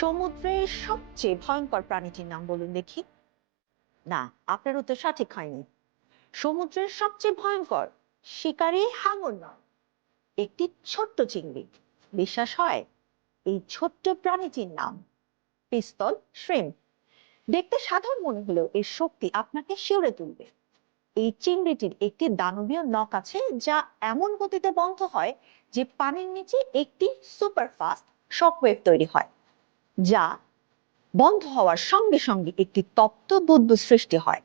সমুদ্রের সবচেয়ে ভয়ঙ্কর প্রাণীটির নাম বলুন দেখি। না, আপনার উত্তর সঠিক হয়নি। সমুদ্রের সবচেয়ে ভয়ঙ্কর শিকারী হাঙর নয়, একটি ছোট্ট চিংড়ি। বিশ্বাস হয়? এই ছোট্ট প্রাণীটির নাম পিস্তল শ্রিম্প। দেখতে সাধারণ মনে হলেও এর শক্তি আপনাকে শিউরে তুলবে। এই চিংড়িটির একটি দানবীয় নখ আছে, যা এমন গতিতে বন্ধ হয় যে পানির নিচে একটি সুপার ফাস্ট শকওয়েভ তৈরি হয়, যা বন্ধ হওয়ার সঙ্গে সঙ্গে একটি তপ্ত বুদবুদ সৃষ্টি হয়,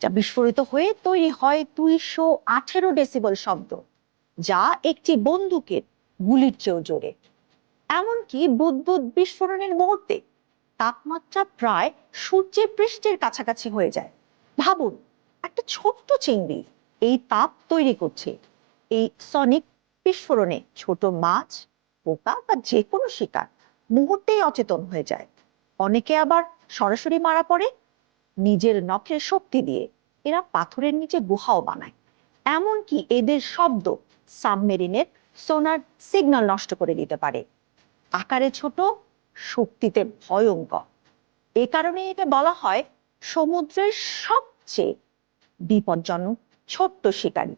যা বিস্ফোরিত হয়ে তৈরি হয় 218 ডেসিবেল শব্দ, যা একটি বন্দুকের গুলির চেয়েও জোরে। এমনকি বুদবুদ বিস্ফোরণের মুহূর্তে তাপমাত্রা প্রায় সূর্যের পৃষ্ঠের কাছাকাছি হয়ে যায়। ভাবুন, একটা ছোট্ট চিংড়ি এই তাপ তৈরি করছে। এই সনিক বিস্ফোরণে ছোট মাছ, পোকা বা যে কোনো শিকার মুহূর্তেই অচেতন হয়ে যায়। অনেকে আবার সরাসরি মারা পড়ে। নিজের নখের শক্তি দিয়ে এরা পাথরের নিচে গুহাও বানায়। এমনকি এদের শব্দ সাবমেরিনের সোনার সিগন্যাল নষ্ট করে দিতে পারে। আকারে ছোট, শক্তিতে ভয়ঙ্কর। এ কারণে একে বলা হয় সমুদ্রের সবচেয়ে বিপজ্জনক ছোট্ট শিকারী।